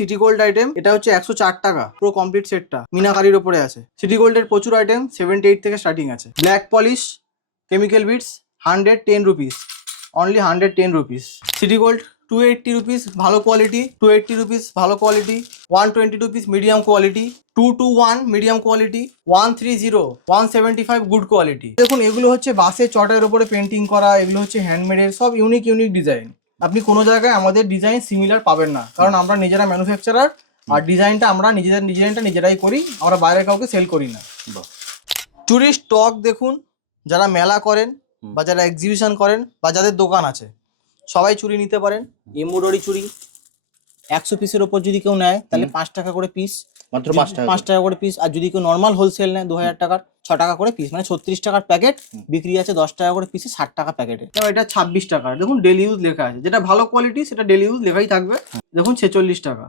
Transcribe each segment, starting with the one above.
City gold item, এটা হচ্ছে 104 টাকা পুরো কমপ্লিট সেটটা, মিনাকারির উপরে আছে। সিটি গোল্ডের প্রচুর আইটেম 78 থেকে স্টার্টিং আছে। Black polish chemical bits 110 rupees, only 110 rupees. City gold 280 rupees ভালো কোয়ালিটি, 280 রুপিস ভালো quality, 120 rupees medium quality, 221 medium quality, 130 175 good quality. দেখুন এগুলো হচ্ছে বাঁশের চটের উপরে পেন্টিং করা, এগুলো হচ্ছে হ্যান্ডমেডের, সব ইউনিক ইউনিক ডিজাইন। আপনি কোনো জায়গায় আমাদের ডিজাইন সিমিলার পাবেন না, কারণ আমরা নিজেরা ম্যানুফ্যাকচারার, আর ডিজাইনটা আমরা ডিজাইনটা নিজেরাই করি, আমরা বাইরে কাউকে সেল করি না। চুরির স্টক দেখুন, যারা মেলা করেন বা যারা এক্সিবিশন করেন বা যাদের দোকান আছে সবাই চুড়ি নিতে পারেন। এমব্রয়ডারি চুড়ি 100 পিসের ওপর যদি কেউ নেয় তাহলে 5 টাকা করে পিস, মাত্র 5 টাকা করে পিস। আর যদি কেউ নর্মাল হোলসেল নেয় 2000 টাকার 6 টাকা করে পিস, মানে 36 টাকার প্যাকেট বিক্রি আছে 10 টাকা করে পিসে, 60 টাকা প্যাকেটে। এটা 26 টাকা। দেখুন ডেলি ইউজ লেখা আছে, যেটা ভালো কোয়ালিটি সেটা ডেলি ইউজ লেখাই থাকবে। দেখুন 46 টাকা।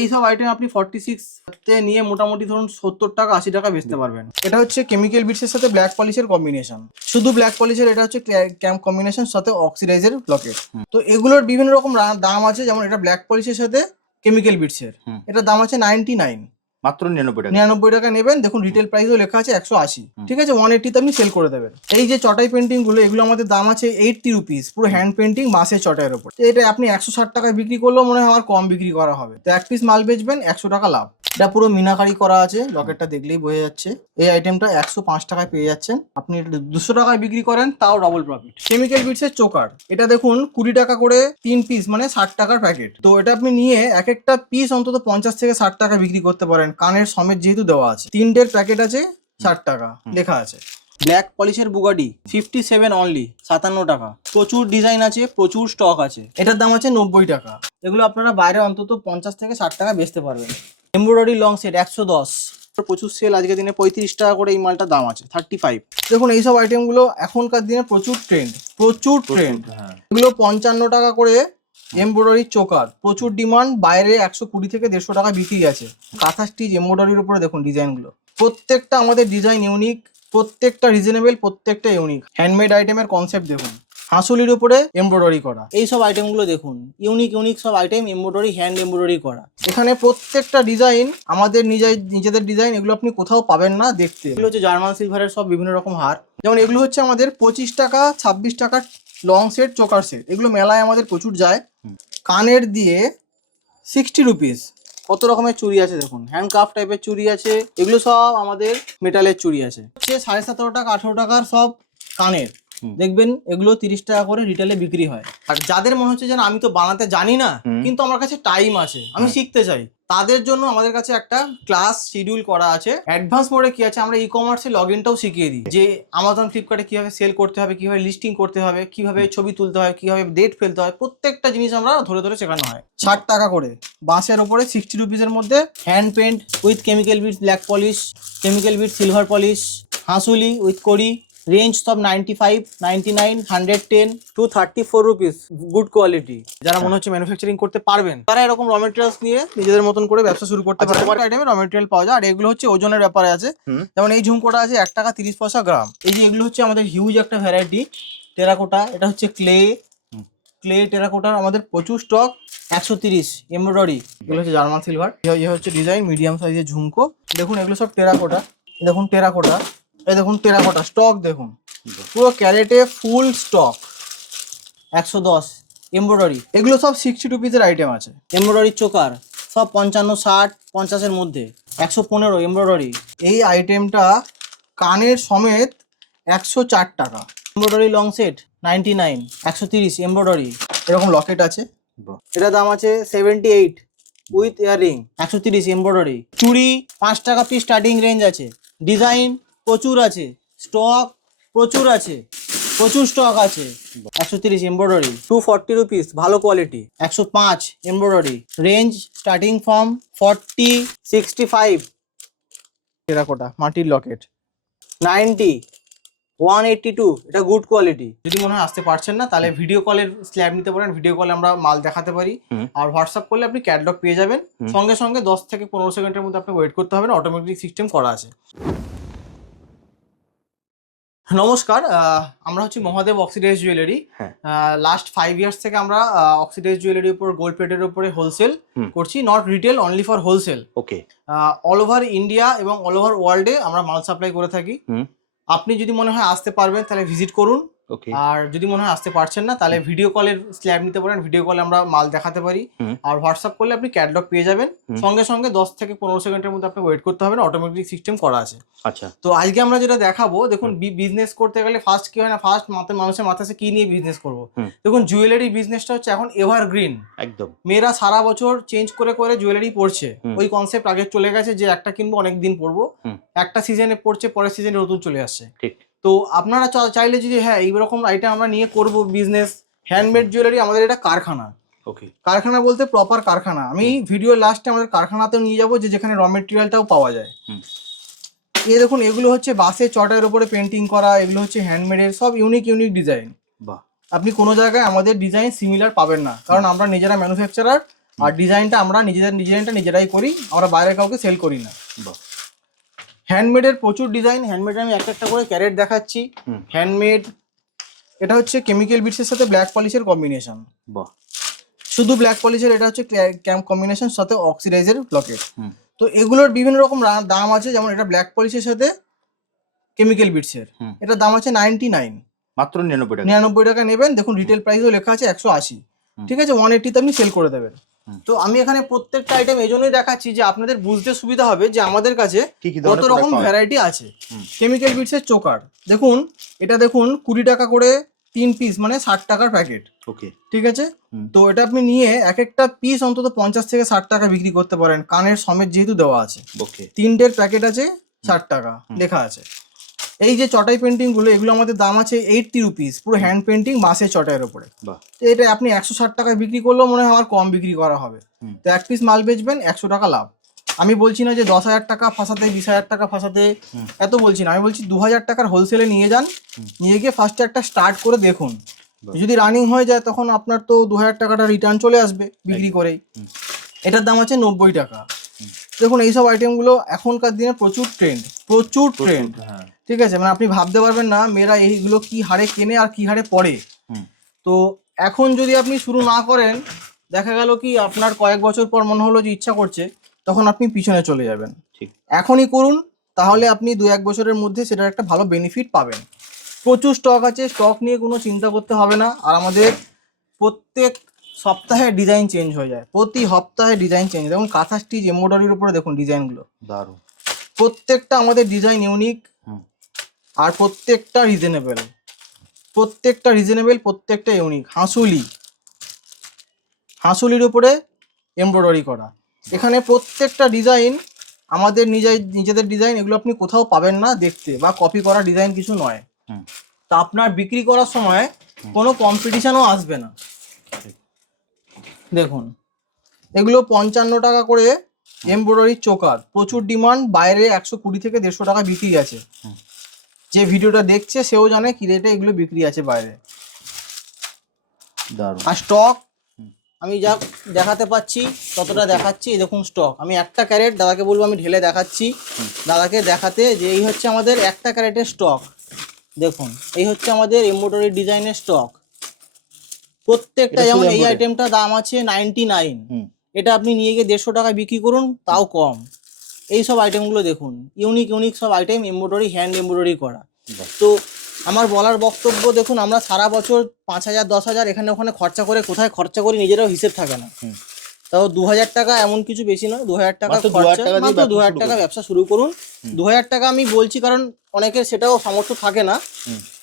এই সব আইটেম আপনি 46 তে নিয়ে মোটামুটি ধরুন 70 টাকা 80 টাকা বেচতে পারবেন। এটা হচ্ছে কেমিক্যাল বিটসের সাথে ব্ল্যাক পলিশের কম্বিনেশন, শুধু ব্ল্যাক পলিশের, এটা হচ্ছে ক্যাম্প কম্বিনেশন সাথে অক্সিডাইজের ব্লকেট। তো এগুলোর বিভিন্ন রকম দাম আছে, যেমন এটা ব্ল্যাক পলিশের সাথে কেমিক্যাল বিটসের, এটা দাম আছে 99, মাত্র 99 টাকা নেবেন। দেখুন রিটেল প্রাইসও লেখা আছে 180, ঠিক আছে, 180 তে আপনি সেল করে দেবেন। এই যে চটাই পেন্টিং গুলো, এগুলো আমাদের দাম আছে 80 রুপিস, পুরো হ্যান্ড পেন্টিং বাঁশের চটাইয়ের উপর। এটা আপনি 160 টাকায় বিক্রি করলেও মনে হয় আমার কম বিক্রি করা হবে। তো এক পিস মাল বেচবেন 100 টাকা লাভ। এটা পুরো মিনাকারি করা আছে, লকেটটা দেখলেই বোঝা যাচ্ছে। এই আইটেমটা 105 টাকায় পেয়ে যাচ্ছেন, আপনি এটা 200 টাকায় বিক্রি করেন তাও ডবল প্রফিট। কেমিক্যাল বিটসের চোকার, এটা দেখুন 20 টাকা করে 3 পিস, মানে 60 টাকার প্যাকেট। তো এটা আপনি নিয়ে এক একটা পিস অন্তত 50 থেকে 60 টাকা বিক্রি করতে পারেন, কানের সমেত যেহেতু দেওয়া আছে। 3টের প্যাকেট আছে 60 টাকা লেখা আছে। ব্ল্যাক পলিশের বুগাডি 57 অনলি, 57 টাকা। প্রচুর ডিজাইন আছে, প্রচুর স্টক আছে। এটার দাম আছে 90 টাকা। এগুলো আপনারা বাইরে অন্তত 50 থেকে 60 টাকা বেচতে পারবেন। এমব্রয়ডারি লং সেট 110, প্রচুর সেল আজকের দিনে 35 টাকা করে এই মালটার দাম আছে 35। দেখুন এইসব আইটেমগুলো এখনকার দিনে প্রচুর ট্রেন্ড, প্রচুর ট্রেন্ড। এগুলো 55 টাকা করে এমব্রয়ডারি চোকার, প্রচুর ডিমান্ড, বাইরে 120 থেকে 150 টাকা বিক্রি আছে। কাঁথা স্টিচ এমব্রয়ডারির উপরে দেখুন ডিজাইনগুলো, প্রত্যেকটা আমাদের ডিজাইন ইউনিক, প্রত্যেকটা রিজনেবল, প্রত্যেকটা ইউনিক। হ্যান্ডমেড আইটেমের কনসেপ্ট দেখুন, হাঁসুলির উপরে এমব্রয়ডারি করা, এই সব আইটেমগুলো দেখুন, ইউনিক ইউনিক সব আইটেম, এমব্রয়ডারি, হ্যান্ড এমব্রয়ডারি করা। এখানে প্রত্যেকটা ডিজাইন আমাদের নিজেদের ডিজাইন, এগুলো আপনি কোথাও পাবেন না দেখতে। এগুলো হচ্ছে জার্মান সিলভারের সব বিভিন্ন রকম হার, যেমন এগুলো হচ্ছে আমাদের 25 টাকা 26 টাকার লং সেট, চোকার সেট। এগুলো মেলায় আমাদের প্রচুর যায়। কানের দিয়ে 60 রুপিস, কত রকমের চুড়ি আছে দেখুন, হ্যান্ডক্রাফট টাইপের চুড়ি আছে, এগুলো সব আমাদের মেটালের চুড়ি আছে। 17.5 টাকা 18 টাকার সব কানের দেখবেন, এগুলো 30 টাকা করে রিটেলে বিক্রি হয়। আর যাদের মনে হচ্ছে যেন আমি তো বানাতে জানি না, কিন্তু আমার কাছে টাইম আছে, আমি শিখতে চাই, তাদের জন্য আমাদের কাছে একটা ক্লাস শিডিউল করা আছে। অ্যাডভান্স মোডে কি আছে, আমরা ই কমার্সে লগ ইনটাও শিখিয়ে দিই, যে আমাজন ফ্লিপকার্টে কিভাবে সেল করতে হবে, কিভাবে লিস্টিং করতে হবে, কিভাবে ছবি তুলতে হয়, কিভাবে ডেট ফেলতে হয়, প্রত্যেকটা জিনিস আমরা ধরে ধরে শেখানো হয়। 60 টাকা করে বাঁশের ওপরে 60 রুপিসের মধ্যে hand paint with chemical bit black polish, chemical bit silver polish, হাঁসুলি উইথ কড়ি, রেঞ্জ সব 95, 99, 110 টু 34 রুপিস, গুড কোয়ালিটি। যারা মনে হচ্ছে ম্যানুফ্যাকচারিং করতে পারবেন, তারা এরকম র মেটেরিয়ালস নিয়ে নিজেদের মতন করে ব্যবসা শুরু করতে পারে। তোমার আইটেমে র মেটেরিয়াল পাওয়া যায়। আর এগুলো হচ্ছে ওজনের ব্যাপারে আছে, যেমন এই ঝুমকোটা আছে 1 টাকা 30 পয়সা গ্রাম। এই যে এগুলো হচ্ছে আমাদের হিউজ একটা ভ্যারাইটি। টেরাকোটা, এটা হচ্ছে ক্লে টেরাকোটার আমাদের প্রচুর স্টক, 130 এমব্রয়ডারি। এগুলো হচ্ছে জার্মান সিলভার। এই হচ্ছে ডিজাইন মিডিয়াম সাইজের ঝুমকো। দেখুন এগুলো সব টেরাকোটা, দেখুন টেরাকোটা, এই দেখুন টেরাকোটা স্টক দেখুন, পুরো ক্যারেটে ফুল স্টক। 110 এমব্রয়ডারি, এগুলো সব 60 রুপিসের আইটেম আছে। এমব্রয়ডারি চোকার সব 55, 60, 50-এর মধ্যে। 115 এমব্রয়ডারি। এই আইটেমটা কানের সমেত 104 টাকা। Embroidery long set 99, 130 embroidery. এরকম লকেট আছে, এটা দাম আছে 78 উইথ ইয়াররিং, 130 এমব্রয়ডারি। চুড়ি 5 টাকা পিস স্টার্টিং রেঞ্জ আছে। ডিজাইন প্রচুর আছে, স্টক প্রচুর আছে, প্রচুর স্টক আছে। 130 এমব্রয়ডারি, 240 রুপিস, ভালো quality. 105 embroidery, range starting from 40, 65। Terracotta মাটির লকেট 90, 182, এটা গুড কোয়ালিটি। যদি মনে হয় আসতে পারছেন না, তাহলে ভিডিও কলের স্ল্যাব নিতে পারেন, ভিডিও কলে আমরা মাল দেখাতে পারি। আর হোয়াটসঅ্যাপ করলে আপনি ক্যাটালগ পেয়ে যাবেন, সঙ্গে সঙ্গে 10 থেকে 15 সেকেন্ডের মধ্যে আপনি ওয়েট করতে হবে না, অটোমেটিক সিস্টেম করা আছে। নমস্কার, আমরা হচ্ছে মহাদেব অক্সিডাইজ জুয়েলারি। হ্যাঁ। লাস্ট 5 ইয়ার্স থেকে আমরা অক্সিডাইজ জুয়েলারির উপর গোল্ড প্লেটের উপরে হোলসেল করছি, not retail, only for wholesale. Okay. All over India এবং অল ওভার ওয়ার্ল্ডে আমরা মাল সাপ্লাই করে থাকি। আপনি যদি মনে হয় আসতে পারবেন তাহলে ভিজিট করুন, ওকে। আর যদি মনে হয় আসতে পারছেন না তাহলে ভিডিও কলের স্ল্যাব নিতে পারেন, ভিডিও কলে আমরা মাল দেখাতে পারি। আর হোয়াটসঅ্যাপ করলে আপনি ক্যাটালগ পেয়ে যাবেন, সঙ্গে সঙ্গে 10 থেকে 15 সেকেন্ডের মধ্যে আপনি ওয়েট করতে হবে না, অটোমেটিক সিস্টেম করা আছে। আচ্ছা। তো আজকে আমরা যেটা দেখাবো, দেখুন বিজনেস করতে গেলে ফার্স্ট কি হয় না, ফার্স্ট মানুষের মাথায় কি নিয়ে বিজনেস করবো। দেখুন জুয়েলারি বিজনেসটা হচ্ছে এখন এভারগ্রিন, একদম। মেয়েরা সারা বছর চেঞ্জ করে করে জুয়েলারি পরছে। ওই কনসেপ্ট আগে চলে গেছে যে একটা কিনবো অনেক দিন পরবো, একটা সিজনে পড়ছে, পরের সিজনে নতুন চলে আসছে। ঠিক। তো আপনারা চাইলে যদি হ্যাঁ এইরকম আইটেম আমরা নিয়ে করব বিজনেস, হ্যান্ডমেড জুয়েলারি, আমাদের এটা কারখানা। ওকে। কারখানা বলতে প্রপার কারখানা। আমি ভিডিও লাস্টে আমাদের কারখানাতেও নিয়ে যাবো, যেখানে র মেটেরিয়ালটাও পাওয়া যায়। এই দেখুন, এগুলো হচ্ছে বাসের চটের উপরে পেন্টিং করা, এগুলো হচ্ছে হ্যান্ডমেডের, সব ইউনিক ইউনিক ডিজাইন। বাহ। আপনি কোনো জায়গায় আমাদের ডিজাইন সিমিলার পাবেন না, কারণ আমরা নিজেরা ম্যানুফ্যাকচারার, আর ডিজাইনটা আমরা ডিজাইনটা নিজেরাই করি, আমরা বাইরে কাউকে সেল করি না। বাহ। হ্যান্ডমেডের প্রচুর ডিজাইন, হ্যান্ডমেড আমি একটা একটা করে ক্যারেট দেখাচ্ছি। হ্যান্ডমেড, এটা হচ্ছে কেমিক্যাল বিটসের সাথে ব্ল্যাক পলিশের কম্বিনেশন। বাহ। শুধু ব্ল্যাক পলিশের, এটা হচ্ছে ক্যাম্প কম্বিনেশন সাথে অক্সিডাইজের ব্লকেট। তো এগুলোর বিভিন্ন রকম দাম আছে, যেমন এটা ব্ল্যাক পলিশের সাথে কেমিক্যাল বিটসের, এটার দাম আছে 99, মাত্র 99 টাকা। 99 টাকা নেবেন। দেখুন রিটেল প্রাইসও লেখা আছে 180, ঠিক আছে, 180তে আপনি সেল করে দেবেন। তো আমি এখানে প্রত্যেকটা আইটেম এই জন্যই দেখাচ্ছি যে আপনাদের বুঝতে সুবিধা হবে যে আমাদের কাছে কত রকম ভ্যারাইটি আছে। কেমিক্যাল বিটসের চোকার দেখুন, এটা দেখুন 20 টাকা করে 3 পিস, মানে 60 টাকার প্যাকেট। ওকে, ঠিক আছে। তো এটা আপনি নিয়ে এক একটা পিস অন্তত 50 থেকে 60 টাকা বিক্রি করতে পারেন, কানের সমেত যেহেতু দেওয়া আছে। ওকে। 3টের প্যাকেট আছে, 60 টাকা লেখা আছে। এই যে চটাই পেন্টিং গুলো, এগুলো আমাদের দাম আছে 80 রুপিস, পুরো হ্যান্ড পেন্টিং বাঁশের চটাইয়ের উপরে। এটা আপনি 160 টাকায় বিক্রি করলেও মনে হয় আমার কম বিক্রি করা হবে। তো এক পিস মাল বেচবেন, 100 টাকা লাভ। আমি বলছি না যে 10,000 টাকা ফাঁসাতে, 20,000 টাকা ফাঁসাতে, এত বলছি না। আমি বলছি 2,000 টাকার হোলসেলে নিয়ে যান, নিয়ে গিয়ে ফার্স্টে একটা স্টার্ট করে দেখুন। যদি রানিং হয়ে যায় তখন আপনার তো 2,000 টাকাটা রিটার্ন চলে আসবে বিক্রি করেই। এটার দাম আছে 90 টাকা। দেখুন এইসব আইটেমগুলো এখনকার দিনে প্রচুর ট্রেন্ড, প্রচুর ট্রেন্ড। ঠিক আছে, মানে আপনি ভাবতে পারবেন না মেয়েরা এইগুলো কি হারে কেনে আর কি হারে পড়ে। তো এখন যদি আপনি শুরু না করেন, দেখা গেল কি আপনার কয়েক বছর পর মনে হলো যে ইচ্ছা করছে, তখন আপনি পিছনে চলে যাবেন। এখনই করুন, তাহলে আপনি 2-1 বছরের মধ্যে সেটার একটা ভালো বেনিফিট পাবেন। প্রচুর স্টক আছে, স্টক নিয়ে কোনো চিন্তা করতে হবে না। আর আমাদের প্রত্যেক সপ্তাহে ডিজাইন চেঞ্জ হয়ে যায়, প্রতি সপ্তাহে ডিজাইন চেঞ্জ। যেমন কাঁথা স্টিচ এমব্রয়ডারির উপরে দেখুন ডিজাইনগুলো দারুণ, প্রত্যেকটা আমাদের ডিজাইন ইউনিক, আর প্রত্যেকটা রিজনেবল, প্রত্যেকটা ইউনিক। হাঁসুলির উপরে এমব্রয়ডারি করা, এখানে প্রত্যেকটা ডিজাইন আমাদের নিজেদের ডিজাইন, এগুলো আপনি কোথাও পাবেন না দেখতে, বা কপি করা ডিজাইন কিছু নয়। তা আপনার বিক্রি করার সময় কোনো কম্পিটিশনও আসবে না। দেখুন এগুলো 55 টাকা করে এমব্রয়ডারি চোকার, প্রচুর ডিমান্ড, বাইরে 120 থেকে 150 টাকা বিক্রি আছে। যে ভিডিওটা দেখছে সেও জানে কি রেটে এগুলো বিক্রি আছে বাইরে। আর স্টক আমি যা দেখাতে পাচ্ছি ততটা দেখাচ্ছি। দেখুন স্টক, আমি একটা ক্যারেট দাদাকে বলবো, আমি ঢেলে দেখাচ্ছি দাদাকে দেখাতে, যে এই হচ্ছে আমাদের একটা ক্যারেটের স্টক। দেখুন এই হচ্ছে আমাদের এমব্রয়ডারি ডিজাইনের স্টক প্রত্যেকটা। যেমন এই আইটেমটা দাম আছে 99, এটা আপনি নিয়ে গিয়ে 150 টাকায় বিক্রি করুন, তাও কম। এই সব আইটেমগুলো দেখুন, ইউনিক সব আইটেম, এমব্রয়ডারি, হ্যান্ড এমব্রয়ডারি করা। তো আমার বলার বক্তব্য, দেখুন আমরা সারা বছর 5,000 10,000 এখানে ওখানে খরচা করে, কোথায় খরচা করি নিজেরাও হিসেব থাকে না। তাও 2,000 টাকা, এমন কিছু বেশি নয়, 2,000 টাকা খরচা, মাত্র 2,000 টাকা ব্যবসা শুরু করুন। 2,000 টাকা আমি বলছি কারণ অনেকের সেটাও সামর্থ্য থাকে না,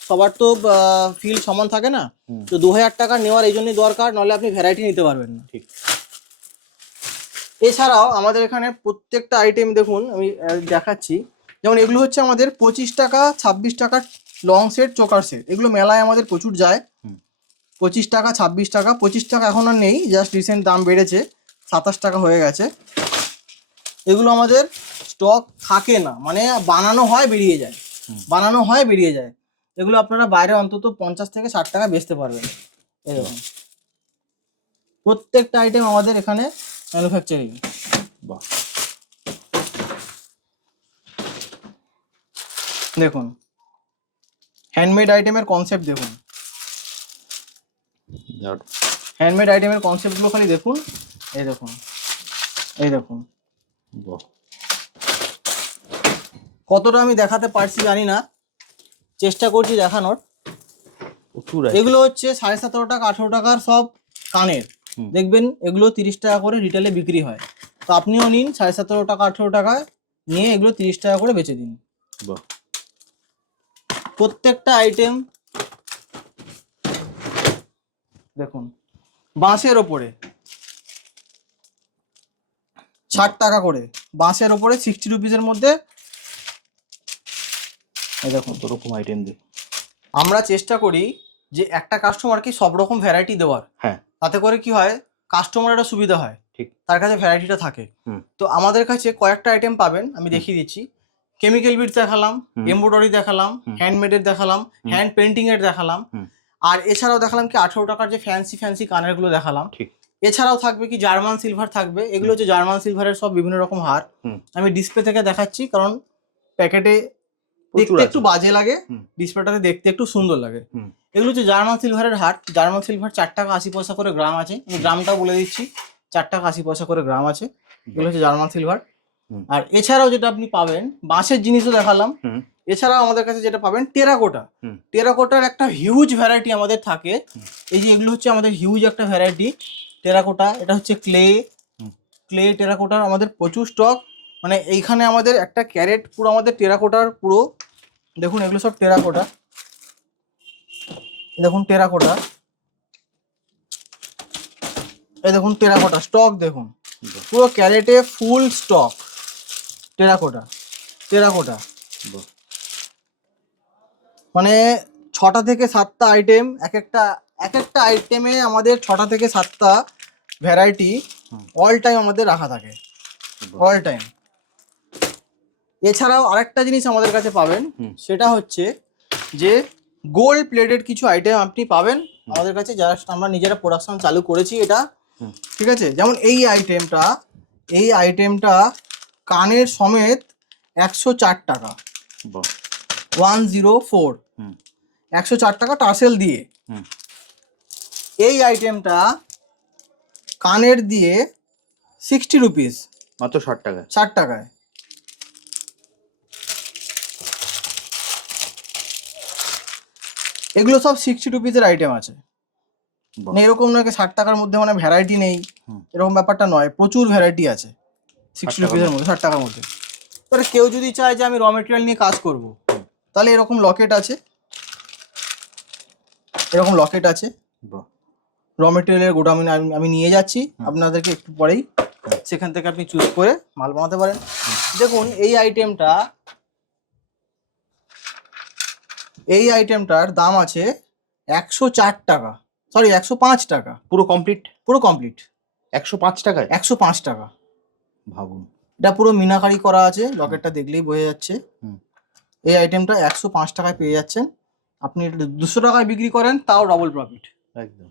সবার তো ফিল্ড সমান থাকে না। তো 2,000 টাকা নেওয়ার এই জন্যই দরকার, নাহলে আপনি ভ্যারাইটি নিতে পারবেন না। ঠিক। এছাড়াও আমাদের এখানে প্রত্যেকটা আইটেম দেখুন, আমি দেখাচ্ছি। যেমন এগুলো হচ্ছে আমাদের 25 টাকা 26 টাকার লং সেট, চোকার সেট। এগুলো মেলায় আমাদের প্রচুর যায়। 25 টাকা 26 টাকা, 25 টাকা এখন আর নেই, জাস্ট রিসেন্ট দাম বেড়েছে, 27 টাকা হয়ে গেছে। এগুলো আমাদের স্টক থাকে না, মানে বানানো হয় বেরিয়ে যায়, এগুলো আপনারা বাইরে অন্তত 50 থেকে 60 টাকা বেচতে পারবেন। এরকম প্রত্যেকটা আইটেম আমাদের এখানে ম্যানুফ্যাকচারিং। দেখুন হ্যান্ডমেড আইটেমের কনসেপ্ট দেখুন, হ্যান্ডমেড আইটেমের কনসেপ্টগুলো খালি দেখুন। এই দেখুন, এই দেখুন, কতটা আমি দেখাতে পারছি জানি না, চেষ্টা করছি দেখানোর। এগুলো হচ্ছে 17.5 টাকা 18 টাকার সব কানের, দেখবেন এগুলো 30 টাকা করে রিটেলে বিক্রি হয়। তো আপনিও নিন 17.5 টাকা 18 টাকায়, নিয়ে এগুলো 30 টাকা করে বেচে দিন। প্রত্যেকটা আইটেম দেখুন, বাঁশের ওপরে 60 টাকা করে, বাঁশের ওপরে 60 রুপিসের মধ্যে। এই দেখুন কত রকম আইটেম দিই। আমরা চেষ্টা করি যে একটা কাস্টমারকে সব রকম ভ্যারাইটি দেওয়ার। হ্যাঁ, তাতে করে কি হয়, কাস্টমারেরও সুবিধা হয়, ঠিক, তার কাছে ভ্যারাইটিটা থাকে। তো আমাদের কাছে কয়েকটা আইটেম পাবেন, আমি দেখিয়ে দিচ্ছি। কেমিক্যাল বিটস দেখালাম, এমব্রয়ডারি দেখালাম, হ্যান্ডমেডের দেখালাম, হ্যান্ড পেন্টিং এর দেখালাম, আর এছাড়াও দেখালাম কি 18 টাকার যে ফ্যান্সি ফ্যান্সি কানের গুলো দেখালাম। ঠিক, এছাড়াও থাকবে কি জার্মান সিলভার থাকবে, এগুলো হচ্ছে জার্মান সিলভারের সব বিভিন্ন রকম হার। আমি ডিসপ্লে থেকে দেখাচ্ছি কারণ প্যাকেটে দেখতে একটু বাজে লাগে, ডিসপ্লেটাতে দেখতে একটু সুন্দর লাগে। এগুলো হচ্ছে জার্মান সিলভারের হার। জার্মান সিলভার 4 টাকা 80 পয়সা করে গ্রাম আছে, আমি গ্রামটাও বলে দিচ্ছি, 4 টাকা 80 পয়সা করে গ্রাম আছে। এগুলো হচ্ছে জার্মান সিলভার। আর এছাড়াও যেটা আপনি পাবেন, বাঁশের জিনিসও দেখালাম। এছাড়াও আমাদের কাছে যেটা পাবেন টেরাকোটা, টেরাকোটার একটা হিউজ ভ্যারাইটি আমাদের থাকে। এই যে এগুলো হচ্ছে আমাদের হিউজ একটা ভ্যারাইটি টেরাকোটা। এটা হচ্ছে ক্লে টেরাকোটার আমাদের প্রচুর স্টক, মানে এইখানে আমাদের একটা ক্যারেট পুরো আমাদের টেরাকোটার পুরো। দেখুন এগুলো সব টেরাকোটা, দেখুন টেরাকোটা, এই দেখুন টেরাকোটা স্টক দেখুন, পুরো ক্যারেটে ফুল স্টক টেরাকোটা। টেরাকোটা মানে 6টা থেকে 7টা আইটেম, এক একটা আইটেমে আমাদের 6টা থেকে 7টা ভ্যারাইটি অল টাইম আমাদের রাখা থাকে, অল টাইম। এছাড়াও আরেকটা জিনিস আমাদের কাছে পাবেন, সেটা হচ্ছে যে গোল্ড প্লেটেড কিছু আইটেম আপনি পাবেন আমাদের কাছে, যারা আমরা নিজেরা প্রোডাকশন চালু করেছি এটা, ঠিক আছে। যেমন এই আইটেমটা কানের সমেত 104 টাকা, 104, 104 টাকা টার্সেল দিয়ে। এই আইটেমটা কানের দিয়ে 60 রুপিস, মাত্র 60 টাকা, 60 টাকায়। এগুলো সব 60 রুপিসের আইটেম আছে, মানে এরকম নয় 60 টাকার মধ্যে মানে ভ্যারাইটি নেই, এরকম ব্যাপারটা নয়, প্রচুর ভ্যারাইটি আছে 60 রুপিসের মধ্যে, 60 টাকার মধ্যে। তাহলে কেউ যদি চায় যে আমি র মেটেরিয়াল নিয়ে কাজ করব, তাহলে এরকম লকেট আছে, এরকম লকেট আছে। র মেটেরিয়ালের গোডাউনে আমি নিয়ে যাচ্ছি আপনাদেরকে একটু পরেই, সেখান থেকে আপনি চুজ করে মাল বানাতে পারেন। দেখুন এই আইটেমটার দাম আছে 104 টাকা, সরি 105 টাকা, পুরো কমপ্লিট 105 টাকায়, 105 টাকা। ভাবুন, এটা পুরো মিনাকারি করা আছে, লকেটটা দেখলেই বোঝা যাচ্ছে। এই আইটেমটা 105 টাকায় পেয়ে যাচ্ছেন। আপনি 200 টাকায় বিক্রি করেন তাও ডবল প্রফিট, একদম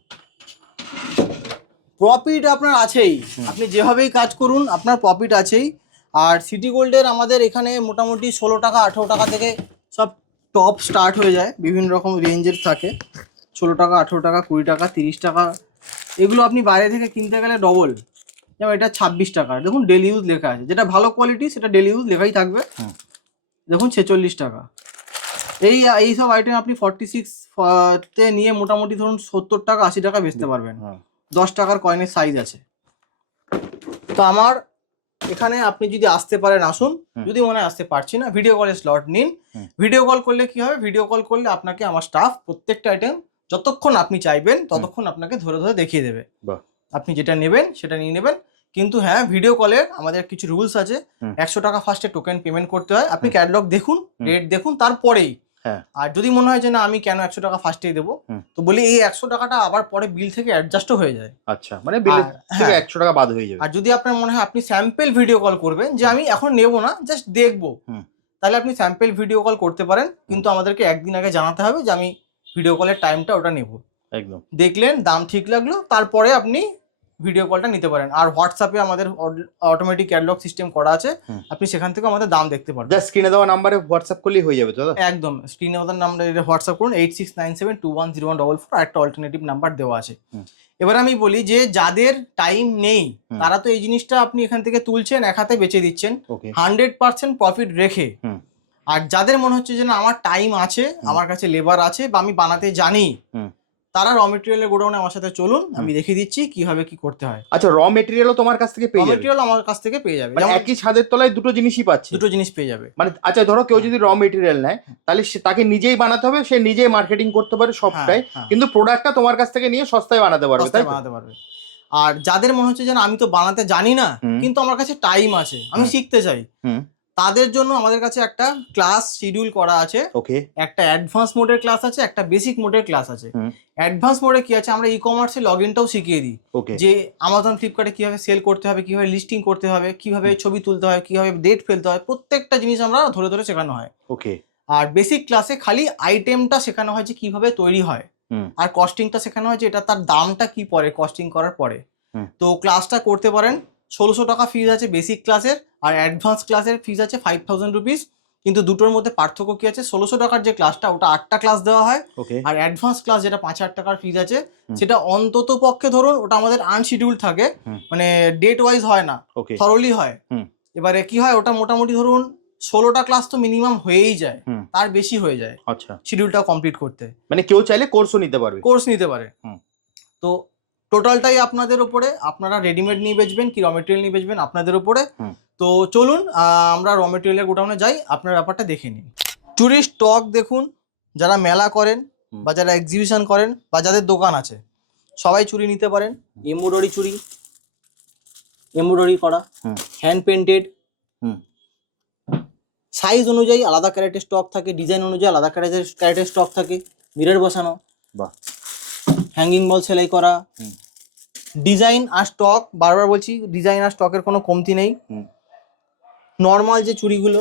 প্রফিট আপনার আছেই। আপনি যেভাবেই কাজ করুন আপনার প্রফিট আছেই। আর সিটি গোল্ডের আমাদের এখানে মোটামুটি 16 টাকা 18 টাকা থেকে সব টপ স্টার্ট হয়ে যায়, বিভিন্ন রকম রেঞ্জের থাকে, 16 টাকা 18 টাকা 20 টাকা 30 টাকা। এগুলো আপনি বাইরে থেকে কিনতে গেলে ডবল। যেমন এটা 26 টাকা, দেখুন ডেলি ইউজ লেখা আছে, যেটা ভালো কোয়ালিটি সেটা ডেলি ইউজ লেখাই থাকবে। দেখুন 46 টাকা। এই সব আইটেম আপনি 46 তে নিয়ে মোটামুটি ধরুন 70 টাকা 80 টাকা বেচতে পারবেন। 10 টাকার কয়েনের সাইজ আছে। তো আমার এখানে আপনি যদি আসতে পারেন আসুন, যদি মনে হয় আসতে পারছি না, ভিডিও কলের স্লট নিন। ভিডিও কল করলে কি হবে, ভিডিও কল করলে আপনাকে আমার স্টাফ প্রত্যেকটা আইটেম যতক্ষণ আপনি চাইবেন ততক্ষণ আপনাকে ধরে ধরে দেখিয়ে দেবে। আপনি যেটা নেবেন সেটা নিয়ে নেবেন। কিন্তু হ্যাঁ, ভিডিও কলের আমাদের কিছু রুলস আছে। 100 টাকা ফার্স্টে টোকেন পেমেন্ট করতে হয়। আপনি ক্যাটালগ দেখুন, রেট দেখুন, তারপরেই। আর যদি মনে হয় যে না আমি কেন 100 টাকা ফার্স্টেই দেবো, তো বলি এই 100 টাকাটা আবার পরে বিল থেকে অ্যাডজাস্টও হয়ে যায়। আচ্ছা, মানে বিল থেকে 100 টাকা বাদ হয়ে যাবে। আর যদি আপনার মনে হয় আপনি স্যাম্পল ভিডিও কল করবেন, যে আমি এখন নেবো না জাস্ট দেখবো, তাহলে আপনি স্যাম্পল ভিডিও কল করতে পারেন। কিন্তু আমাদেরকে একদিন আগে জানাতে হবে যে আমি ভিডিও কলের টাইমটা ওটা নেব। একদম। দেখলেন, দাম ঠিক লাগলো, তারপরে আপনি ভিডিও কলটা নিতে পারেন। আর হোয়াটসঅ্যাপে আমাদের অটোমেটিক ক্যাটালগ সিস্টেম করা আছে, আপনি সেখান থেকে আমাদের দাম দেখতে পারবেন। জাস্ট স্ক্রিনে দেওয়া নাম্বারে হোয়াটসঅ্যাপ করলেই হয়ে যাবে তো দাদা? একদম, স্ক্রিনে আমাদের নাম্বার হোয়াটসঅ্যাপ করুন 8697210144, একটা অল্টারনেটিভ নাম্বার দেওয়া আছে। এবার আমি বলি যে যাদের টাইম নেই তারা তো এই জিনিসটা আপনি এখান থেকে তুলছেন, এক হাতে বেচে দিচ্ছেন 100% প্রফিট রেখে। আর যাদের মনে হচ্ছে যে না আমার টাইম আছে, আমার কাছে লেবার আছে, বা আমি বানাতে জানি, তারা র মেটেরিয়ালের গোডাউনে আমার সাথে চলুন, আমি দেখিয়ে দিচ্ছি কিভাবে কি করতে হয়। আচ্ছা, র মেটেরিয়ালও তোমার কাছ থেকে পেয়ে যাবে? মেটেরিয়াল আমার কাছ থেকে পেয়ে যাবে, মানে একই ছাদের তলায় দুটো জিনিসই পাচ্ছে? দুটো জিনিস পেয়ে যাবে। মানে আচ্ছা, ধরো কেউ যদি র মেটেরিয়াল নেয় তাহলে তাকে নিজেই বানাতে হবে, সে নিজেই মার্কেটিং করতে পারে সবটাই, কিন্তু প্রোডাক্টটা তোমার কাছ থেকে নিয়ে সস্তায় বানাতে পারবে, তাই বানাতে পারবে। আর যাদের মনে হচ্ছে যে আমি তো বানাতে জানি না কিন্তু আমার কাছে টাইম আছে, আমি শিখতে চাই, তাদের জন্য আমাদের কাছে একটা ক্লাস শিডিউল করা আছে। একটা অ্যাডভান্স মোডের ক্লাস আছে, একটা বেসিক মোডের ক্লাস আছে। অ্যাডভান্স মোডে কি আছে, আমরা ই কমার্সে লগ ইনটাও শিখিয়ে দিই, যে আমাজন ফ্লিপকার্টে কিভাবে সেল করতে হবে, কিভাবে লিস্টিং করতে হবে, কিভাবে ছবি তুলতে হয়, কিভাবে ডেট ফেলতে হয়, প্রত্যেকটা জিনিস আমরা ধরে ধরে শেখানো হয়। আর বেসিক ক্লাসে খালি আইটেমটা শেখানো হয় যে কিভাবে তৈরি হয়, আর কস্টিংটা শেখানো হয় যে এটা তার দামটা কি পড়ে কস্টিং করার পরে। তো ক্লাসটা করতে পারেন। 1600 টাকা ফিজ আছে বেসিক ক্লাসের, আর অ্যাডভান্স ক্লাসের ফিজ আছে 5000 রুপিস। কিন্তু দুটোর মধ্যে পার্থক্য কি আছে, 1600 টাকার যে ক্লাসটা ওটা 8টা ক্লাস দেওয়া হয়, আর অ্যাডভান্স ক্লাস যেটা 5000 টাকার ফিজ আছে সেটা অন্তত পক্ষে ধরুন ওটা আমাদের আনশিডিউল থাকে, মানে ডেট ওয়াইজ হয় না, থরলি হয়। এবারে কি হয়, ওটা মোটামুটি ধরুন 16টা ক্লাস তো মিনিমাম হয়েই যায়, তার বেশি হয়ে যায় শিডিউলটা কমপ্লিট করতে। মানে কেউ চাইলে কোর্সও নিতে পারবে, কোর্স নিতে পারে। তো টোটালটাই আপনাদের উপরে, আপনারা রেডিমেড নিয়ে বেচবেন কি র মেটেরিয়াল নিয়ে বেচবেন আপনাদের উপরে। তো চলুন আমরা র মেটেরিয়ালের গোডাউনে যাই, আপনার ব্যাপারটা দেখে নিন। চুরির স্টক দেখুন, যারা মেলা করেন বা যারা এক্সিবিশন করেন বা যাদের দোকান আছে সবাই চুরি নিতে পারেন। এমব্রয়ডারি চুরি, এমব্রয়ডারি করা, হ্যান্ড পেন্টেড, সাইজ অনুযায়ী আলাদা ক্যারেটের স্টক থাকে, ডিজাইন অনুযায়ী আলাদা ক্যারেটের স্টক থাকে, মিরর বসানো, হ্যাঙ্গিং বল সেলাই করা, ডিজাইন আর স্টক, বারবার বলছি ডিজাইন আর স্টকের কোনো কমতি নেই। নর্মাল যে চুড়িগুলো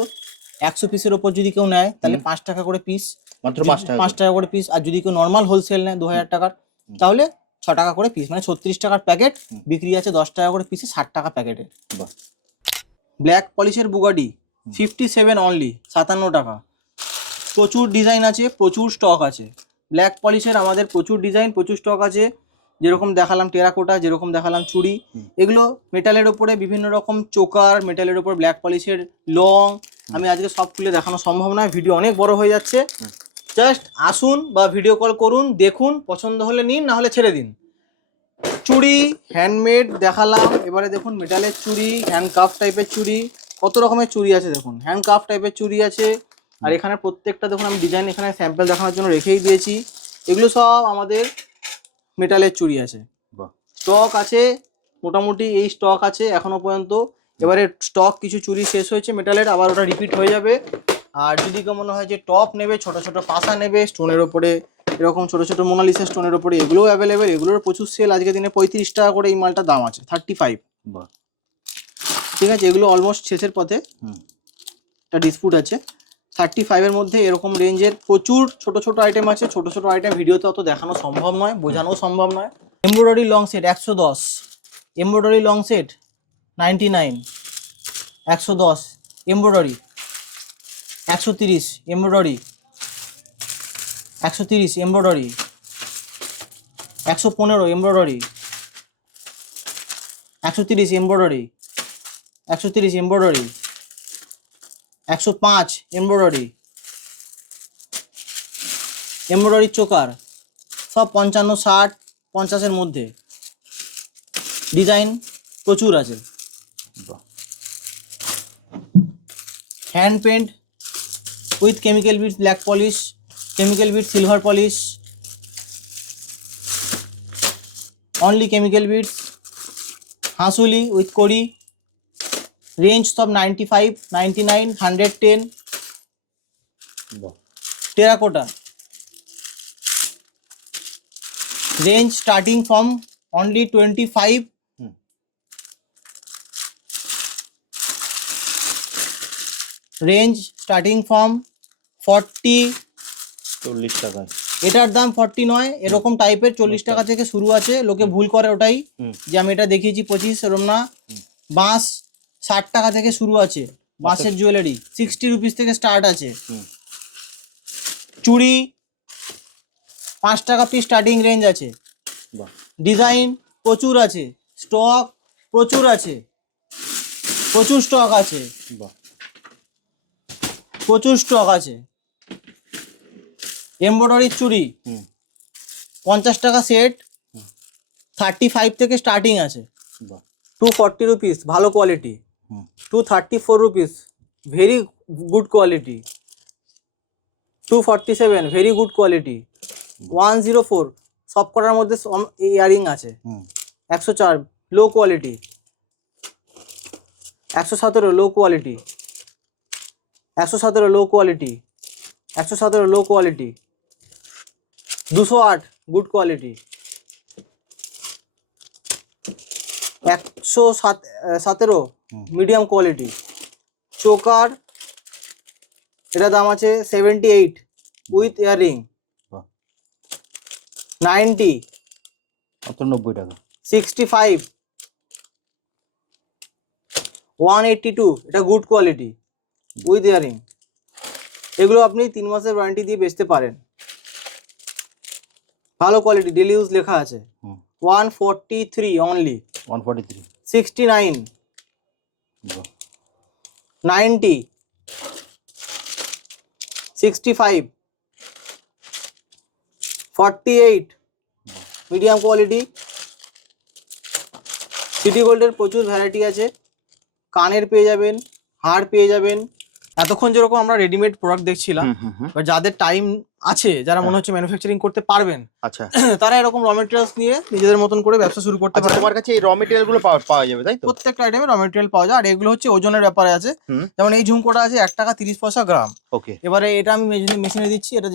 100 পিসের ওপর যদি কেউ নেয় তাহলে 5 টাকা করে পিস, মাত্র 5 টাকা করে পিস। আর যদি কেউ নর্মাল হোলসেল নেয় 2000 টাকার তাহলে 6 টাকা করে পিস, মানে 36 টাকার প্যাকেট বিক্রি আছে 10 টাকা করে পিসে, 60 টাকা প্যাকেটে। ব্ল্যাক পলিশের বুগাডি 57 অনলি, 57 টাকা। প্রচুর ডিজাইন আছে, প্রচুর স্টক আছে। ব্ল্যাক পলিশের আমাদের প্রচুর ডিজাইন, প্রচুর স্টক আছে। যেরকম দেখালাম টেরাকোটা, যেরকম দেখালাম চুড়ি, এগুলো মেটালের ওপরে বিভিন্ন রকম চোকার, মেটালের ওপর ব্ল্যাক পলিশের লং। আমি আজকে সব খুলে দেখানো সম্ভব নয়, ভিডিও অনেক বড় হয়ে যাচ্ছে। জাস্ট আসুন বা ভিডিও কল করুন, দেখুন, পছন্দ হলে নিন, না হলে ছেড়ে দিন। চুড়ি হ্যান্ডমেড দেখালাম, এবারে দেখুন মেটালের চুড়ি, হ্যান্ডকাফ টাইপের চুড়ি, কত রকমের চুড়ি আছে দেখুন। হ্যান্ডকাফ টাইপের চুড়ি আছে, আর এখানে প্রত্যেকটা দেখুন আমি ডিজাইন এখানে স্যাম্পল দেখানোর জন্য রেখেই দিয়েছি। এগুলো সব আমাদের মেটালের চুড়ি আছে, স্টক আছে মোটামুটি এই স্টক আছে এখনো পর্যন্ত। এবারে স্টক কিছু চুড়ি শেষ হয়েছে মেটালের, আবার ওটা রিপিট হয়ে যাবে। আর যদি কেউ মনে হয় যে টপ নেবে, ছোট ছোট পাশা নেবে স্টোনের ওপরে, এরকম ছোট ছোট মোনালিসা স্টোনের ওপরে, এগুলোও অ্যাভেলেবেল। এগুলোর প্রচুর সেল, আজকে দিনে 35 টাকা করে এই মালটার দাম আছে, 35। ঠিক আছে, এগুলো অলমোস্ট শেষের পথে, একটা ডিসপুট আছে। 35 এর মধ্যে এরকম রেঞ্জের প্রচুর ছোট ছোট আইটেম আছে। ছোট ছোট আইটেম ভিডিওতে অত দেখানো সম্ভব নয়, বোঝানো সম্ভব নয়। Embroidery long set 110, embroidery long set 99, 110 embroidery, 130 embroidery, 130 embroidery, 115 embroidery, 130 embroidery, 130 embroidery, 105 embroidery, embroidery choker সব 55, 60, 50-এর মধ্যে। ডিজাইন প্রচুর আছে। Hand paint with chemical bits black polish, chemical bits silver polish, only chemical bits, হাঁসুলি উইথ কড়ি, range সব 95, 99, 110। Terracotta range starting from only 25, range starting from 40, 40 টাকা, এটার দাম 40 নয়, এরকম টাইপের 40 টাকা থেকে শুরু আছে। লোকে ভুল করে ওটাই, যে আমি এটা দেখিয়েছি 25, এরকম না। বাঁশ 60 টাকা থেকে শুরু আছে, বাঁশের জুয়েলারি 60 রুপিস থেকে স্টার্ট আছে। চুড়ি 5 টাকা পিস স্টার্টিং রেঞ্জ আছে। ডিজাইন প্রচুর আছে, স্টক প্রচুর আছে, প্রচুর স্টক আছে, প্রচুর স্টক আছে। এমব্রয়ডারির চুড়ি 50 টাকা সেট, 35 থেকে স্টার্টিং আছে। 240 রুপিস ভালো quality, 234 rupees very good quality, 247 very good quality, 104 সব কটার মধ্যে ইয়ারিং আছে। 104 low quality, 117 low quality, 117 low quality, 117 low quality, 208 good quality, 117 medium quality. Choker এটা দাম আছে 78 উইথ ইয়ারিং, 90 90 টাকা। 65 182 এটা গুড কোয়ালিটি উইথ ইয়ারিং। এগুলো আপনি 3 মাসের ওয়ারেন্টি দিয়ে বেচতে পারেন, ভালো কোয়ালিটি, ডেলি ইউজ লেখা আছে। 143 অনলি, 143, 69 90 65 48 মিডিয়াম কোয়ালিটি। সিটি গোল্ডের প্রচুর ভ্যারাইটি আছে, কানের পেয়ে যাবেন, হার পেয়ে যাবেন। এতক্ষণ যেরকম আমরা রেডিমেড প্রোডাক্ট দেখছিলাম, বা যাদের টাইম আছে, যারা মনে হচ্ছে ম্যানুফ্যাকচারিং করতে পারবেন, আচ্ছা, তারা এরকম র মেটেরিয়ালস নিয়ে নিজেদের মতন করে ব্যবসা শুরু করতে পারে। তোমার কাছে এই র মেটেরিয়াল গুলো পাওয়া যাবে, তাই তো? প্রত্যেকটা আইটেমে র মেটেরিয়াল পাওয়া যায়, আর এগুলো হচ্ছে ওজনের ব্যাপারে আছে। যেমন এই ঝুমকোটা আছে 1 টাকা 30 পয়সা গ্রাম। ওকে, এবারে এটা আমি মেশিনে দিচ্ছি, এটা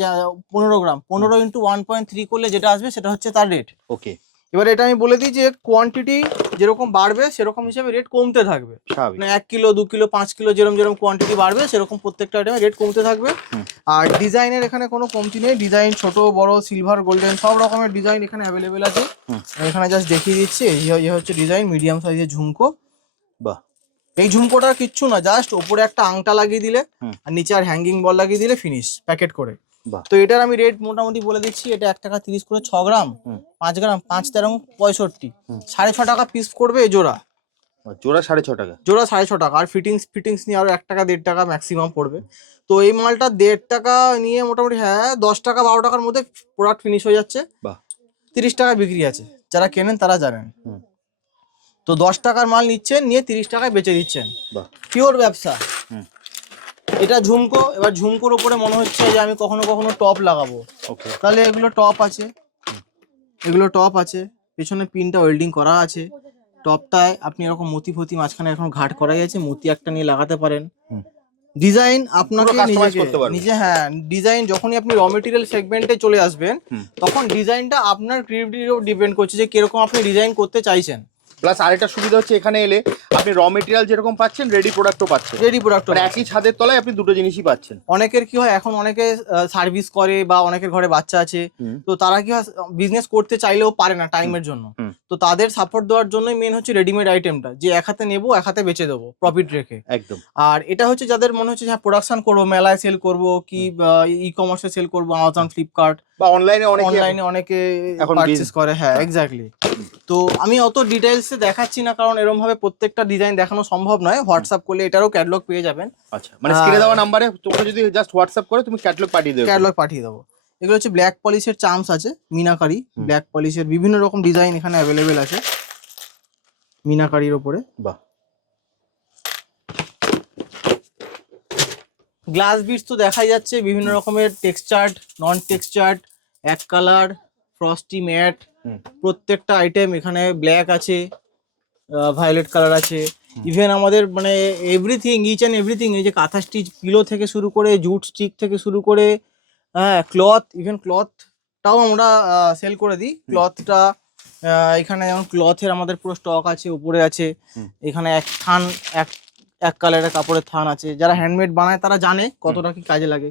15 গ্রাম, 15 ইন্টু 1.3 করলে যেটা আসবে সেটা হচ্ছে তার রেট। ওকে, এবারে এটা আমি বলে দিই যে কোয়ান্টিটি যেরকম বাড়বে সেরকম হিসেবে রেট কমতে থাকবে। মানে 1 কিলো 2 কিলো 5 কিলো যেরকম কোয়ান্টিটি বাড়বে সেরকম প্রত্যেকটা আইটেমে রেট কমতে থাকবে। আর ডিজাইনের এখানে কোনো কমতি নেই, ডিজাইন ছোট বড় সিলভার গোল্ডেন সব রকমের ডিজাইন এখানে অ্যাভেলেবেল আছে। এখানে জাস্ট দেখিয়ে দিচ্ছি, এই হচ্ছে ডিজাইন, মিডিয়াম সাইজের ঝুমকো। বাহ, এই ঝুমকোটার কিচ্ছু না, জাস্ট ওপরে একটা আংটা লাগিয়ে দিলে আর নিচে আর হ্যাঙ্গিং বল লাগিয়ে দিলে ফিনিশ, প্যাকেট করে। তো এটার আমি রেট মোটামুটি বলে দিচ্ছি, এটা 1 টাকা 30 করে 6 গ্রাম, 5 গ্রাম 5 13 65, 6.5 টাকা পিস করবে এই জোড়া। জোড়া 6.5 টাকা, জোড়া 6.5 টাকা। আর ফিটিংস নিয়ে আরো 1 টাকা 1.5 টাকা ম্যাক্সিমাম পড়বে। তো এই মালটা 1.5 টাকা নিয়ে মোটামুটি 10 টাকা 12 টাকার মধ্যে প্রোডাক্ট ফিনিশ হয়ে যাচ্ছে। 30 টাকা বিক্রি আছে, যারা কেনেন তারা জানেন। তো 10 টাকার মাল নিচ্ছেন, নিয়ে 30 টাকায় বেচে দিচ্ছেন, পিওর ব্যবসা। এটা ঝুমকো। এবার ঝুমকোর উপরে মনে হচ্ছে যে আমি কখনো কখনো টপ লাগাবো, তাহলে এগুলো টপ আছে, এগুলো টপ আছে, পেছনে পিনটা ওয়েল্ডিং করা আছে। টপটায় আপনি এরকম মতি ফতি মাঝখানে এখন ঘাট করাই আছে, মতি একটা নিয়ে লাগাতে পারেন। ডিজাইন আপনাকে নিজে হ্যাঁ, ডিজাইন যখনই আপনি র মেটেরিয়াল সেগমেন্টে চলে আসবেন তখন ডিজাইনটা আপনার ক্রিয়েটিভিটির উপর ডিপেন্ড করছে যে কিরকম আপনি ডিজাইন করতে চাইছেন। প্লাস আরেকটা সুবিধা হচ্ছে এখানে এলে আপনি র মেটেরিয়াল যেরকম পাচ্ছেন রেডি প্রোডাক্টও পাচ্ছেন। রেডি প্রোডাক্ট মানে একই ছাদের তলায় আপনি দুটো জিনিসই পাচ্ছেন। অনেকের কি হয়, এখন অনেকে সার্ভিস করে বা অনেকের ঘরে বাচ্চা আছে, তো তারা কি হয় বিজনেস করতে চাইলেও পারে না টাইমের জন্য। তো তাদের সাপোর্ট দেওয়ার জন্যই মেন হচ্ছে রেডিমেড আইটেমটা, যে এক হাতে নেবো এক হাতে বেচে দেবো প্রফিট রেখে। একদম। আর এটা হচ্ছে যাদের মনে হচ্ছে হ্যাঁ প্রোডাকশন করবো, মেলায় সেল করবো, কি ই কমার্সে সেল করবো, আমাজন ফ্লিপকার্ট বা অনলাইনে অনেকে পারচেজ করে। হ্যাঁ এক্স্যাক্টলি। তো আমি অত ডিটেইলসে দেখাচ্ছি না, কারণ এরকম ভাবে প্রত্যেকটা ডিজাইন দেখানো সম্ভব নয়। হোয়াটসঅ্যাপ করলে এটারও ক্যাটালগ পেয়ে যাবেন। আচ্ছা, মানে স্ক্রিনে দেওয়া নম্বরে তোমরা যদি জাস্ট হোয়াটসঅ্যাপ করে তুমি ক্যাটালগ পাঠিয়ে দেবে। ক্যাটালগ পাঠিয়ে দেবো। এগুলো হচ্ছে ব্ল্যাক পলিশের চার্মস আছে, মিনাকারি ব্ল্যাক পলিশের বিভিন্ন রকম ডিজাইন এখানে অ্যাভেলেবেল আছে মিনাকারির উপরে। বাহ, গ্লাস বিটস তো দেখাই যাচ্ছে, বিভিন্ন রকমের টেক্সচার্ড, নন টেক্সচার্ড, এক কালার, ফ্রস্টি ম্যাট, প্রত্যেকটা আইটেম এখানে ব্ল্যাক আছে, ভায়োলেট কালার আছে। ইভেন আমাদের মানে এভরিথিং, ইচ অ্যান্ড এভরিথিং, এই যে কাঁথা স্টিচ পিলো থেকে শুরু করে জুট স্টিক থেকে শুরু করে ক্লথ, ইভেন ক্লথটাও আমরা সেল করে দিই। ক্লথটা এখানে যেমন ক্লথের আমাদের পুরো স্টক আছে, উপরে আছে। এখানে এক কালারের কাপড়ের থান আছে, যারা হ্যান্ডমেড বানায় তারা জানে কতটা কি কাজে লাগে।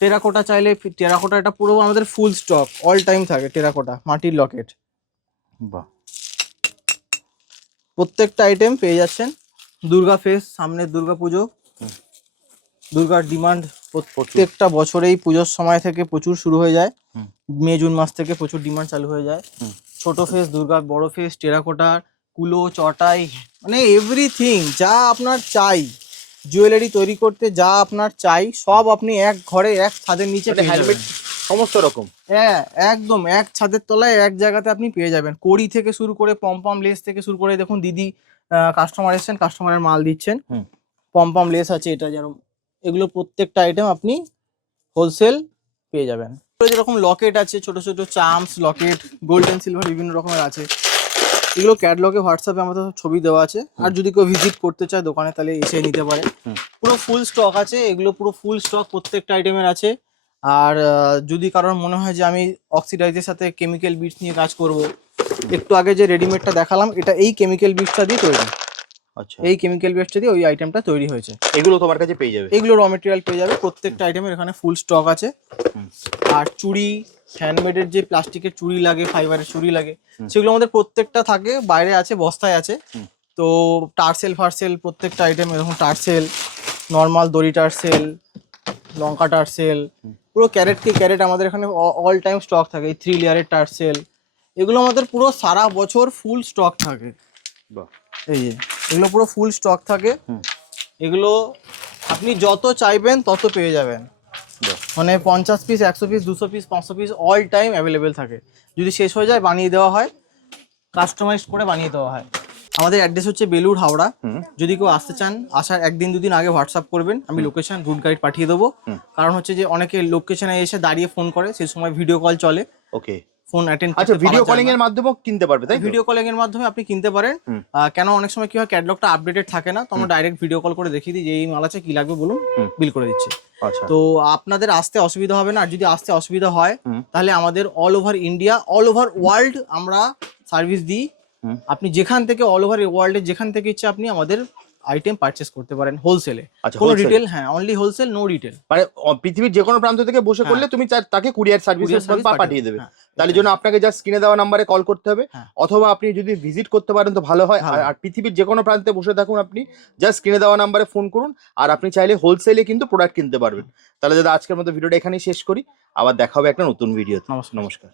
টেরাকোটা চাইলে টেরাকোটা, এটা পুরো আমাদের ফুল স্টক, অল টাইম থাকে টেরাকোটা মাটির লকেট। বাহ, প্রত্যেকটা আইটেম পেয়ে যাচ্ছেন। দুর্গা ফেস, সামনে দুর্গা পুজো, দুর্গার ডিমান্ড প্রত্যেকটা বছরেই পুজোর সময় থেকে প্রচুর শুরু হয়ে যায়। মে জুন মাস থেকে প্রচুর ডিমান্ড চালু হয়ে যায়। ছোট ফেস দুর্গা, বড় ফেস টেরাকোটা, কুলো, চটাই, মানে এভরিথিং যা আপনার চাই জুয়েলারি তৈরি করতে, যা আপনার চাই সব আপনি এক ঘরে এক ছাদের নিচে পেয়ে হেলমেট যাবেন। সমস্ত রকম, হ্যাঁ একদম এক ছাদের তলায় এক জায়গাতে আপনি পেয়ে যাবেন। কড়ি থেকে শুরু করে পম লেস থেকে শুরু করে, দেখুন দিদি কাস্টমার এসেছেন, কাস্টমারের মাল দিচ্ছেন। পম লেস আছে, এটা যেরকম, এগুলো প্রত্যেকটা আইটেম আপনি হোলসেল পেয়ে যাবেন। যেরকম লকেট আছে, ছোট ছোট চামস লকেট, গোল্ডেন সিলভার বিভিন্ন রকমের আছে। এগুলো ক্যাটলগে হোয়াটসঅ্যাপে আমাদের ছবি দেওয়া আছে, আর যদি কেউ ভিজিট করতে চায় দোকানে তাহলে এসে নিতে পারে। পুরো ফুল স্টক আছে, এগুলো পুরো ফুল স্টক প্রত্যেকটা আইটেমের আছে। আর যদি কারোর মনে হয় যে আমি অক্সিডাইজের সাথে কেমিক্যাল বিটস নিয়ে কাজ করব, একটু আগে যে রেডিমেডটা দেখালাম এটা এই কেমিক্যাল বিটসটা দিয়ে তৈরি। আচ্ছা, এই কেমিক্যাল বিটসটা দিয়ে ওই আইটেমটা তৈরি হয়েছে। এগুলো তোমার কাছে পেয়ে যাবে, এগুলো র মেটেরিয়াল পেয়ে যাবে, প্রত্যেকটা আইটেমের এখানে ফুল স্টক আছে। আর চুড়ি, হ্যান্ডমেডের যে প্লাস্টিকের চুড়ি লাগে, ফাইবারের চুড়ি লাগে, সেগুলো আমাদের প্রত্যেকটা থাকে, বাইরে আছে, বস্তায় আছে। তো টার্সেল ফার্সেল প্রত্যেকটা আইটেম, এরকম টার্সেল, নর্মাল দড়ি টার্সেল, লঙ্কা টার্সেল, পুরো ক্যারেট কি ক্যারেট আমাদের এখানে অল টাইম স্টক থাকে। এই 3 লেয়ারের টার্সেল, এগুলো আমাদের পুরো সারা বছর ফুল স্টক থাকে। এই যে এগুলো পুরো ফুল স্টক থাকে। এগুলো আপনি যত চাইবেন তত পেয়ে যাবেন, মানে 50 piece, 100 piece, 200 piece, 500 piece all time available থাকে। যদি শেষ হয়ে যায় বানিয়ে দেওয়া হয়, কাস্টমাইজ করে বানিয়ে দেওয়া হয়। আমাদের অ্যাড্রেস হচ্ছে বেলুর, হাওড়া। যদি কেউ আসতে চান, আসার একদিন দুদিন আগে হোয়াটসঅ্যাপ করবেন, আমি লোকেশন রুট গাইড পাঠিয়ে দেবো। কারণ হচ্ছে যে অনেকে লোকেশনে এসে দাঁড়িয়ে ফোন করে, সেই সময় ভিডিও কল চলে, ওকে, ফোন অ্যাটেন্ড আচ্ছা, ভিডিও কলিং এর মাধ্যমেও কিনতে পারবে, তাই ভিডিও কলিং এর মাধ্যমে আপনি কিনতে পারেন। কেন অনেক সময় কি হয়, ক্যাটালগটা আপডেটেড থাকে না, তো আমরা ডাইরেক্ট ভিডিও কল করে দেখিয়ে দিই যে এই মাল আছে, কি লাগবে বলুন, বিল করে দিচ্ছি। আচ্ছা, তো আপনাদের আসতে অসুবিধা হবে না। আর যদি আসতে অসুবিধা হয় তাহলে আমাদের all over India, all over world আমরা সার্ভিস দিই। আপনি যেখান থেকে, অল ওভার ওয়ার্ল্ডে যেখান থেকে ইচ্ছে আপনি আমাদের আইটেম পারচেজ করতে পারেন হোলসেলে। কোনো রিটেল, হ্যাঁ অনলি হোলসেল, নো রিটেল। মানে পৃথিবীর যে কোনো প্রান্ত থেকে বসে করলে তুমি তাকে কুরিয়ার সার্ভিস পাঠিয়ে দেবে। তার জন্য আপনাকে জাস্ট স্ক্রিনে দেওয়া নাম্বারে কল করতে হবে, অথবা আপনি যদি ভিজিট করতে পারেন তো ভালো হয়। আর পৃথিবীর যে কোনো প্রান্তে বসে থাকুন, আপনি জাস্ট স্ক্রিনে দেওয়া নাম্বারে ফোন করুন, আর আপনি চাইলে হোলসেলে কিন্তু প্রোডাক্ট কিনতে পারবেন। তাহলে দাদা আজকের মতো ভিডিওটা এখানেই শেষ করি, আবার দেখা হবে একটা নতুন ভিডিও। নমস্কার।